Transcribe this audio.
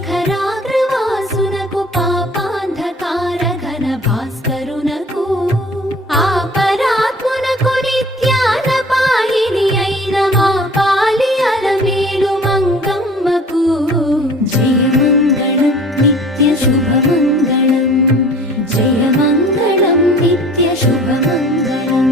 శిఖరాగ్రవాసునకు పాపాంధకార ఘన భాస్కరునకు ఆపరాత్మునకు నిత్యాన పాయిని అయిన మా పాలి అలమేలు మంగమ్మకు జయమంగళం నిత్య శుభమంగళం జయమంగళం నిత్య శుభమంగళం